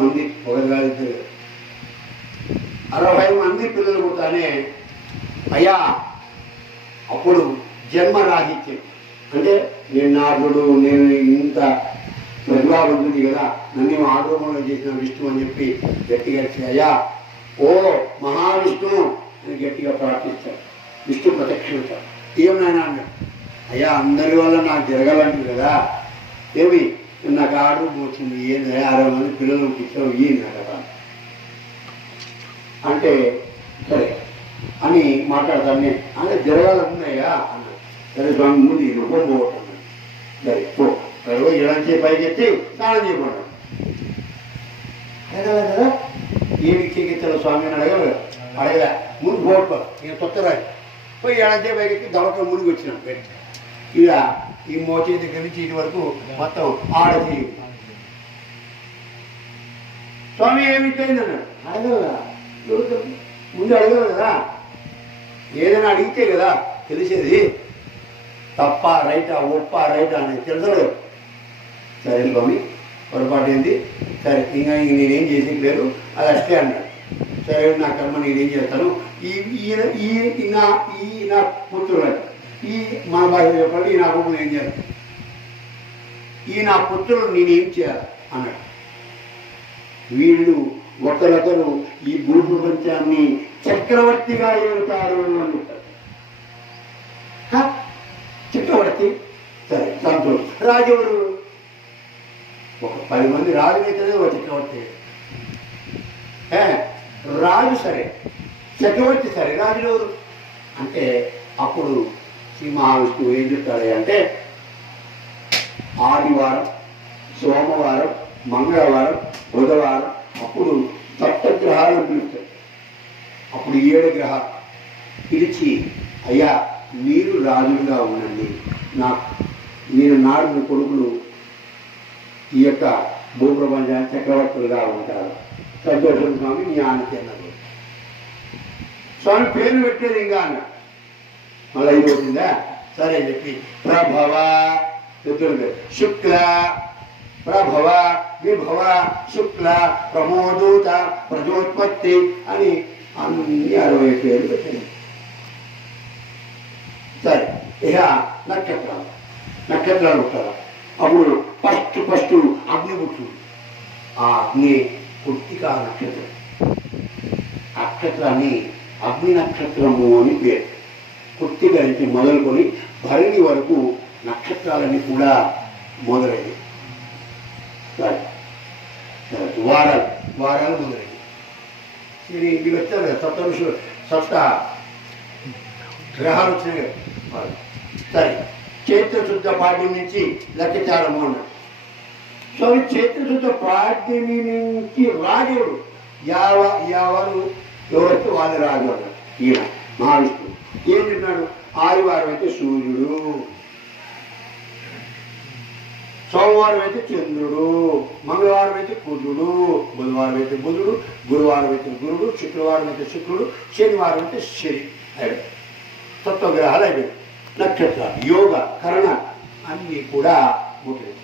మంది, ఒకరు కాదు ఇద్దరు, 60 మంది పిల్లలు పుట్టానే అయ్యా అప్పుడు జన్మరాహిత్యం అంటే నేను నాగుడు, నేను ఇంత ప్రతిభావంతుని కదా, నన్ను ఆరోపణలు చేసిన విష్ణు అని చెప్పి గట్టిగా అయ్యా ఓ మహావిష్ణు అని గట్టిగా ప్రార్థిస్తాడు. విష్ణు ప్రత్యక్షిస్తాడు. ఏం నాయన అన్నాడు. అయ్యా అందరి వల్ల నాకు జరగాలంటుంది కదా, ఏమి నాకు ఆర్డర్ వచ్చింది, ఏంది 60 మంది పిల్లలు ఇచ్చావు ఏంది కదా అంటే సరే అని మాట్లాడతాను. అంటే జరగాలన్నాయా అన్నాడు. సరే స్వామి ముందు రూపం పోగొట్టన్నాడు. సరే పో సరే ఇలాంటి పైకి ఎత్తి స్నానం చేయమన్నాడు. అడగల కదా ఏమి చేకెత్తాడు స్వామి అని అడగలే ముందు పోగొట్టుకో ఇక కొత్త రాజు పోయి ఏడాది పైకి ఎత్తి దవక మునిగి వచ్చినాం. ఇక ఈ మోచే దగ్గర నుంచి ఇటు వరకు మొత్తం ఆడది. స్వామి ఏమి ఇట్లయింది అన్నాడు. అడగల ముందు అడగదు కదా, ఏదైనా అడిగితే కదా తెలిసేది. తప్ప రైటా ఒప్ప రైటా అనేది తెలుసలేదు. సరే స్వామి పొరపాటు ఏంది, సరే ఇంకా నేనేం చేసేది లేదు, అది అట్లే అన్నాడు. సరే నా కర్మ నేనేం చేస్తాను, ఈ నా పుత్రుడు ఈ మన భాష చెప్పండి, ఈ నా కొడుకులు ఏం చేయాలి, ఈ నా పుత్రులు నేనేం చేయాలి అన్నాడు. వీళ్ళు ఒకరొకరు ఈ భూ ప్రపంచాన్ని చక్రవర్తిగా ఏరుతారు అనుకుంటారు. చక్రవర్తి సరే సంతోషం. రాజెవరు? ఒక 10 మంది రాజులైతేనే ఒక చక్రవర్తి. రాజు సరే, చక్రవర్తి సరే, రాజులు ఎవరు అంటే అప్పుడు శ్రీ మహావిష్ణువు ఏం చెప్తాడు అంటే ఆదివారం, సోమవారం, మంగళవారం, బుధవారం అప్పుడు సప్తగ్రహాలను పిలుస్తాయి. అప్పుడు 7 గ్రహాలు పిలిచి అయ్యా మీరు రాజులుగా ఉండండి, నేను నాడు కొడుకులు ఈ యొక్క భూప్రపంచానికి చక్రవర్తులుగా ఉంటారు. సంతోషం స్వామి నీ ఆనతి అన్నది. స్వామి పేరు పెట్టేది ఇంకా అన్న మళ్ళీ అయిపోతుందా సరే చెప్పి ప్రభవ శుక్ల ప్రభవ విభవ శుక్ల ప్రమోదూత ప్రజోత్పత్తి అని అన్ని 60 పేర్లు పెట్టింది. సరే ఇక నక్షత్రాలు ఉంటారు. అప్పుడు ఫస్ట్ అగ్ని పుట్టింది. ఆ అగ్ని కృత్తికా నక్షత్రం. నక్షత్రాన్ని అగ్ని నక్షత్రము అని పేరు. కృత్తిక నుంచి మొదలుకొని భరణి వరకు నక్షత్రాలన్నీ కూడా మొదలైనవి. వారాలు మొదలైనవి. ఇది వచ్చారు కదా సప్త గ్రహాలు వచ్చినాయి కదా. సరే చైత్రశుద్ధ పాడ్యం నుంచి లెక్కచారము అన్నాడు. సో చైత్రశుద్ధ పాడ్యమి నుంచి రాజుడు యావరు ఎవరైతే వాళ్ళు రాజు అన్నాడు. ఈయన మహావిష్ణువు ఏం చెప్పినాడు, ఆదివారం అయితే సూర్యుడు, సోమవారం అయితే చంద్రుడు, మంగళవారం అయితే కుజుడు, బుధవారం అయితే బుధుడు, గురువారం అయితే గురుడు, శుక్రవారం అయితే శుక్రుడు, శనివారం అయితే శని. అయిపోయి తత్వగ్రహాలు అయిపోయాయి. నక్షత్రాలు యోగ కరణ అన్నీ కూడా పుట్టినవి.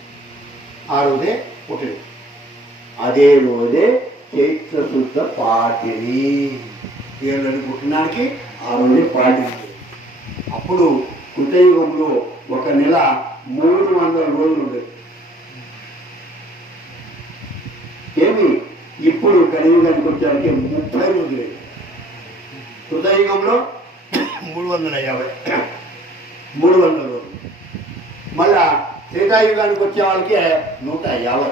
ఆ రోజే పుట్టినవి. అదే రోజే చైత్రశుద్ధ పాడ్యమి. వీళ్ళని పుట్టినానికి ఆ రోజే పాడ్యమి. అప్పుడు కృతయుగంలో 1 నెల 300 రోజులు ఉండేది. ఏమి ఇప్పుడు కలియుగానికి వచ్చానికి 30 రోజులు. కృతయుగంలో 350 రోజులు. మళ్ళా త్రేతాయుగానికి వచ్చే వాళ్ళకి 150,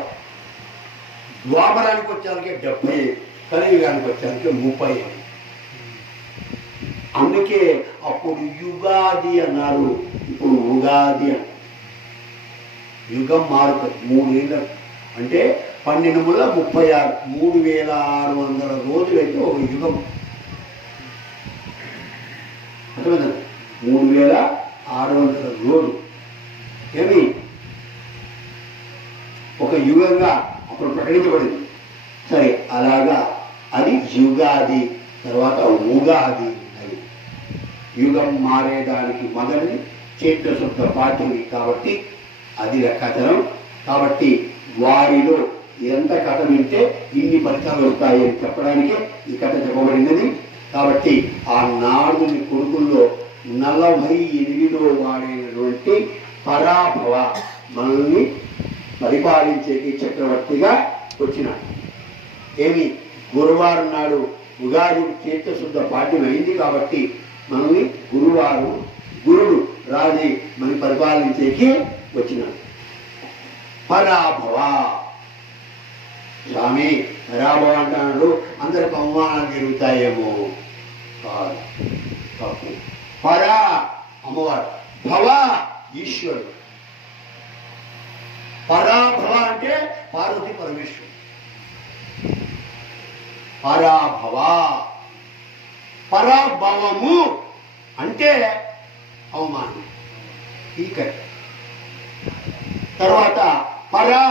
ద్వాపరానికి వచ్చే వాళ్ళకి 70, కలియుగానికి వచ్చేవాళ్ళకి 30. అందుకే అప్పుడు యుగాది అన్నారు, ఇప్పుడు ఉగాది అన్నారు. యుగం మారుతుంది 3 ఏళ్ళ అంటే 12 ముళ్ళ 36, 3600 రోజులైతే ఒక యుగం. అర్థమైందండి, 3600 రోజులు ఏమి ఒక యుగంగా అప్పుడు ప్రకటించబడింది. సరే అలాగా అది యుగాది, తర్వాత ఉగాది. అది యుగం మారేదానికి మొదటిది చైత్రశుద్ధ పాడ్యమి కాబట్టి అది లెక్కాచారం. కాబట్టి వారిలో ఇదంతా కథ వింటే ఇన్ని ఫలితాలు వస్తాయి అని చెప్పడానికి ఈ కథ చెప్పబడినది. కాబట్టి ఆ నారదుని కొడుకుల్లో 48వ వాడైనటువంటి పరాభవ మనల్ని పరిపాలించేకి చక్రవర్తిగా వచ్చినాడు. ఏమి గురువారం నాడు ఉగాది చైత్రశుద్ధ పాఠ్యం అయింది కాబట్టి మనల్ని గురువారం గురుడు రాజు మన పరిపాలించేకి వచ్చినాడు. పరాభవ స్వామి పరాభవ అంటున్నాడు, అందరికి అవమానాలు జరుగుతాయేమో కాదు. తప్పు. పరా అమ్మవారు, భవ ఈశ్వరుడు. పరాభవ అంటే పార్వతి పరమేశ్వరుడు. పరాభవ, పరాభవము అంటే అవమానం. ఇక్కడ తర్వాత పరా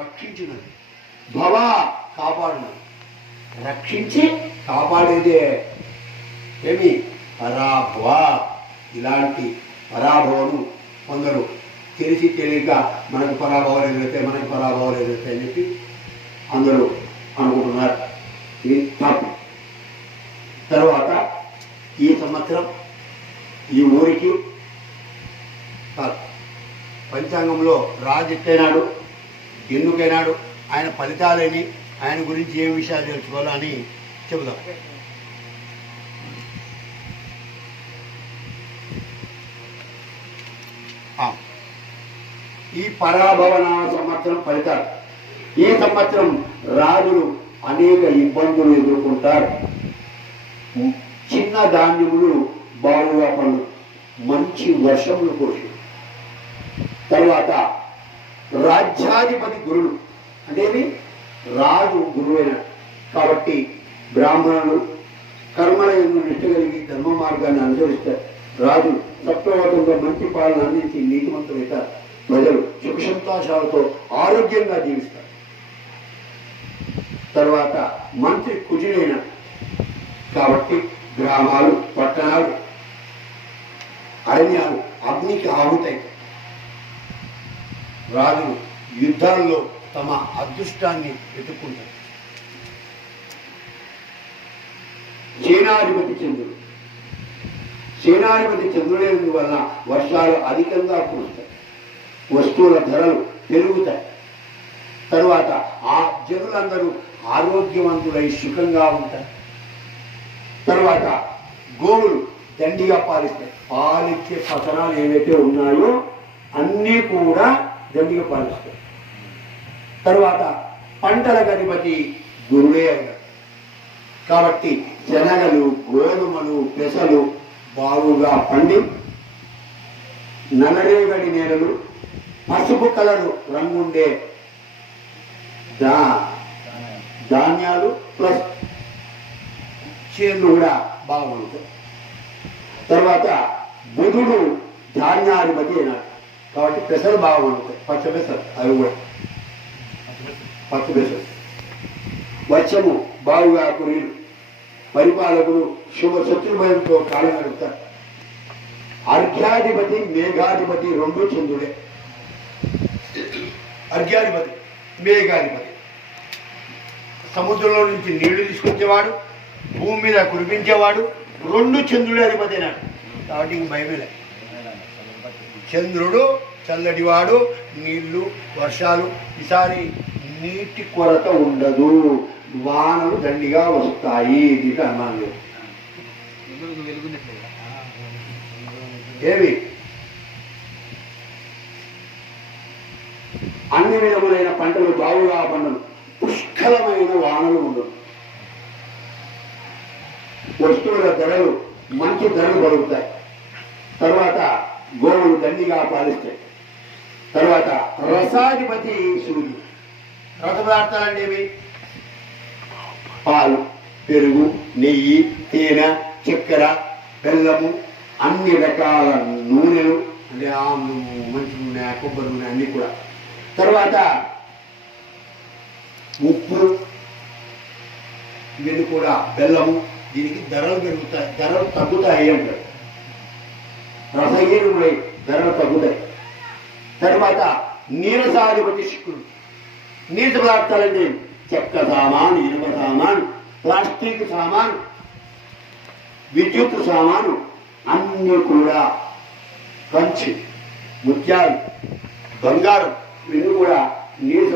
రక్షించినది, భవ కాపాడినది. రక్షించి కాపాడేదే ఏమి పరాభవ. ఇలాంటి పరాభవను కొందరు తెలిసి తెలియక మనకు పరాభవాలు ఎదురైతే మనకు పరాభవాలు ఎదురైతే అని చెప్పి అందరూ అనుకుంటున్నారు. ఇది తప్పు. తర్వాత ఈ సంవత్సరం ఈ ఊరికి పంచాంగంలో రాజు ఎట్లయినాడు, ఎందుకైనాడు, ఆయన ఫలితాలేని, ఆయన గురించి ఏం విషయాలు తెలుసుకోవాలో అని చెబుదాం. ఈ పరాభవన సంవత్సరం ఫలితాలు. ఈ సంవత్సరం రాజులు అనేక ఇబ్బందులు ఎదుర్కొంటారు. చిన్న ధాన్యములు బాగుగా పండు, మంచి వర్షములు కోసి. తర్వాత రాజ్యాధిపతి గురుడు అంటే రాజు గురువైన కాబట్టి బ్రాహ్మణులు కర్మల యందు నిష్ట కలిగి ధర్మ మార్గాన్ని అనుసరిస్తారు. రాజు సత్వవంతంగా మంచి పాలన అందించి నీతిమంతులైతారు. ప్రజలు సుఖ సంతోషాలతో ఆరోగ్యంగా జీవిస్తారు. తర్వాత మంత్రి కుజుడైన కాబట్టి గ్రామాలు, పట్టణాలు, అరణ్యాలు అగ్నికి ఆహుతాయి. రాజు యుద్ధాల్లో తమ అదృష్టాన్ని వెతుక్కుంటారు. సేనాధిపతి చంద్రుడు. సేనాధిపతి చంద్రుడైన వల్ల వర్షాలు అధికంగా కురుస్తాయి, వస్తువుల ధరలు పెరుగుతాయి. తరువాత ఆ జనులందరూ ఆరోగ్యవంతులై సుఖంగా ఉంటారు. తర్వాత గోవులు దండిగా పాలిస్తాయి. పాలిచ్చే పతనాలు ఏవైతే ఉన్నాయో అన్నీ కూడా దండిగా పాలిస్తాయి. తర్వాత పంటల అధిపతి గురుడే అయ్యారు కాబట్టి శనగలు, గోధుమలు, పెసలు బాగుగా పండి నల్లరేగడి నేలలు, పసుపు కలరు రంగుండే ధాన్యాలు ప్లస్ చేనులు కూడా బాగుంటాయి. తర్వాత బుధుడు ధాన్యాధిపతి అయినాడు కాబట్టి పెసలు బాగుంటాయి. పచ్చ పెసలు, అవి కూడా పచ్చ పెసలు. వర్షము బాగుగా కురీలు, పరిపాలకులు శుభ శత్రుభయంతో కాలం గడుపుతారు. అర్ఘ్యాధిపతి, మేఘాధిపతి రెండు చంద్రుడే. అర్ఘ్యాధిపతి, మేఘాధిపతి సముద్రంలో నుంచి నీళ్లు తీసుకొచ్చేవాడు, భూమి మీద కురిపించేవాడు, రెండు చంద్రుడే అధిపతి అయినాడు కాబట్టి ఇంక భయమే. చంద్రుడు చల్లటివాడు, నీళ్లు, వర్షాలు. ఈసారి నీటి కొరత ఉండదు, వానలు దండిగా వస్తాయి. దీంట్లో అనుమానం లేదు. ఏమి అన్ని విధములైన పంటలు బాగుగా పండను, పుష్కలమైన వానలు ఉండవు. వస్తువుల ధరలు మంచి ధరలు పలుకుతాయి. తర్వాత గోవులు దండిగా పాలిస్తాయి. తర్వాత రసాధిపతి సూర్యుడు. రస పదార్థాలు అంటే ఏమి? పాలు, పెరుగు, నెయ్యి, తేనె, చక్కెర, బెల్లము, అన్ని రకాల నూనెలు అంటే మంచి నూనె, కొబ్బరి నూనె అన్నీ కూడా. తర్వాత ఉప్పు, ఇవన్నీ కూడా, బెల్లము. దీనికి ధరలు పెరుగుతాయి, ధరలు తగ్గుతాయి అంటారు. రసహీనులై ధరలు తగ్గుతాయి. తర్వాత నీరసాధిపతి శుక్రుడు. నీటి పదార్థాలంటే చెక్క సామాన్, ఇనుప సామాన్, ప్లాస్టిక్ సామాన్, విద్యుత్ సామాను అన్నీ కూడా, కంచి, ముత్యాలు, బంగారం ఇవన్నీ కూడా నీటి